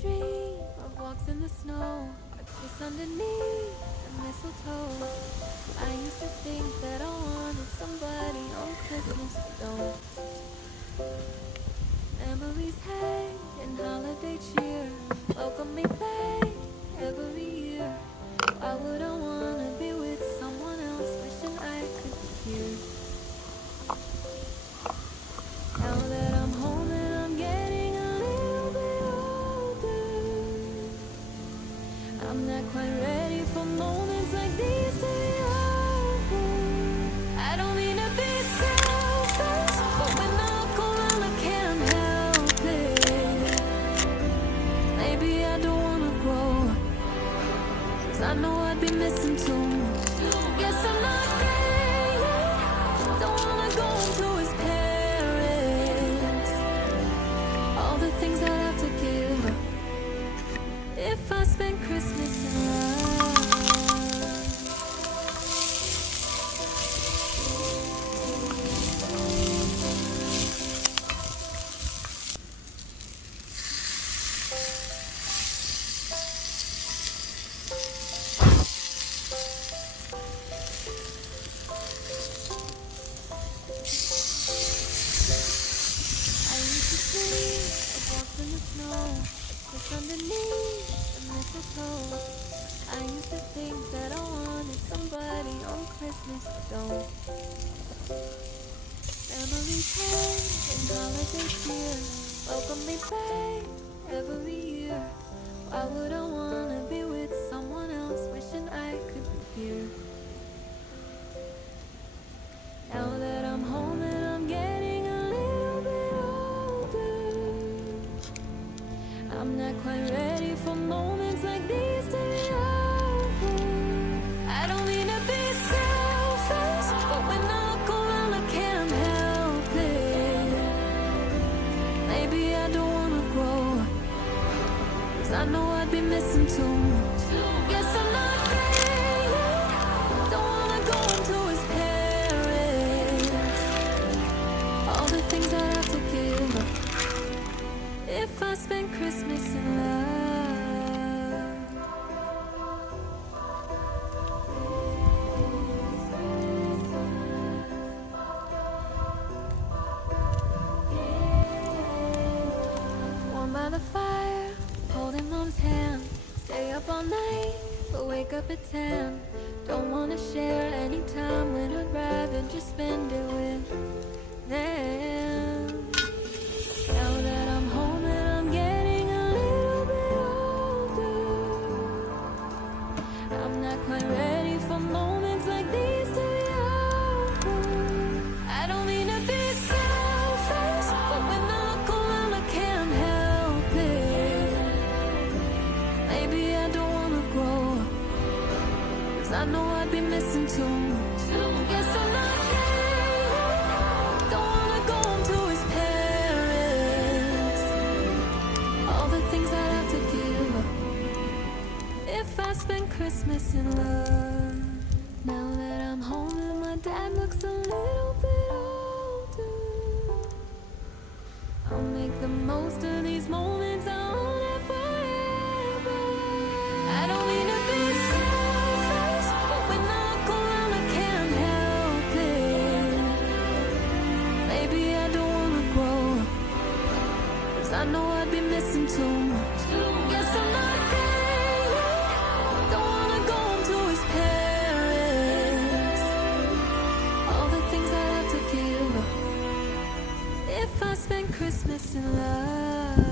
dream of walks in the snow, a kiss underneath the mistletoe. I used to think that I wanted somebody on Christmas, but don't. Memories hang in holiday cheer, welcome me back every year. Why would I wanna be with someone else, wishing I could be here? Now that I'm home and I'm getting a little bit older, I'm not quite ready for moments like these to be over. I don't mean to be selfish, but when I look around I can't help it. Maybe I don't wanna grow, 'cause I know I'd be missing too much. Guess I'm not there yet, don't wanna go into his parents. All the things I'd have to give up if I spent Christmas in love. I used to dream of walks in the snow, just underneath the mistletoe. I used to think that I wanted somebody on Christmas, but don't. Memories hang in holiday cheer, welcome me back every year. Why would I wanna be with someone else, wishing I could be here? Now that I'm home and I'm getting a little bit older, I'm not quite ready for moments like these to be over. I don't mean to be selfish, but when I look around I can't help it. Maybe I don't wanna grow, 'cause I know I'd be missing too much. Guess I'm not there yet, don't wanna go into his parents. All the things I'd have to give up if I spent Christmas in love. Warm by the fire, holding mom's hand, stay up all night, but wake up at 10. Don't wanna share any time when I'd rather just spend it with them. Now that I'm home and I'm getting a little bit older, I'm not quite ready for moments like these to be over. I don't mean to be selfish, but when I look around I can't help it. Maybe I don't wanna grow, 'cause I know I'd be missing too much. Guess I'm not there yet, don't wanna go into his parents. All the things I'd have to give up if I spent Christmas in love. Now that I'm home and my dad looks a little bit older, I'll make the most of these moments I own it forever. I don't mean to be selfish, but when I look around I can't help it. Maybe I don't wanna grow, 'cause I know I'd be missing too much. Guess I'm not there yet, don't wanna go into his parents. All the things I'd have to give up if I spent Christmas in love.